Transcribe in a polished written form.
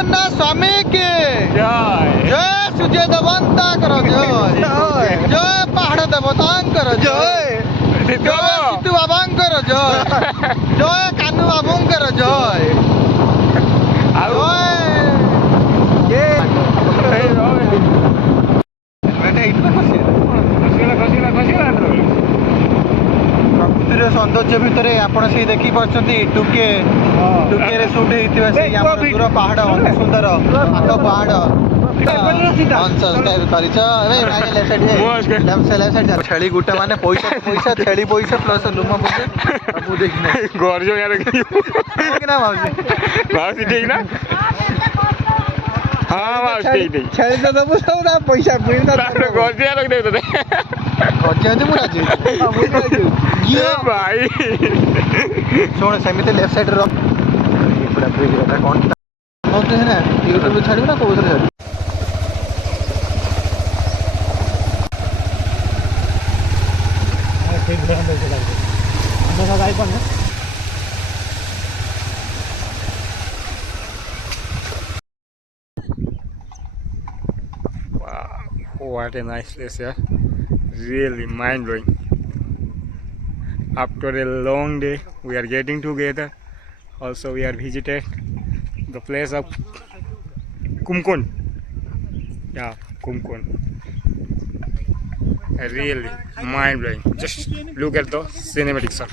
जगन्नाथ स्वामी की जय जय सूर्य देवता करो जय जय पहाड़ देवता करो जय जय सीतू बाबा करो जय जय कानू बाबू करो जय प्रकृतिर सौंदर्य भितर आपण से देखी पार्टी टुके टुके सुट होता दूर पहाड़ अति सुंदर आग पहाड़ छेली गुटे माने पैसा पैसा छेली पैसा प्लस लुम पैसा सब देखना घर जो यार ना माउसी माउसी ठीक ना हाँ माउसी ठीक ठीक छेली तो दबो सब पैसा बिना घर जो यार दे दे गजे मुरा जी ये भाई सुन सेमिते लेफ्ट साइड रो पूरा ब्रिज रे कौन होते है ना यूट्यूब पे छाड़ी ना कोई छाड़ी What a nice place, yeah. Really mind blowing. After a long day, we are getting together. Also, we are visited the place of Kumkun. Yeah, Kumkun. Really mind blowing. Just look at the cinematic shot.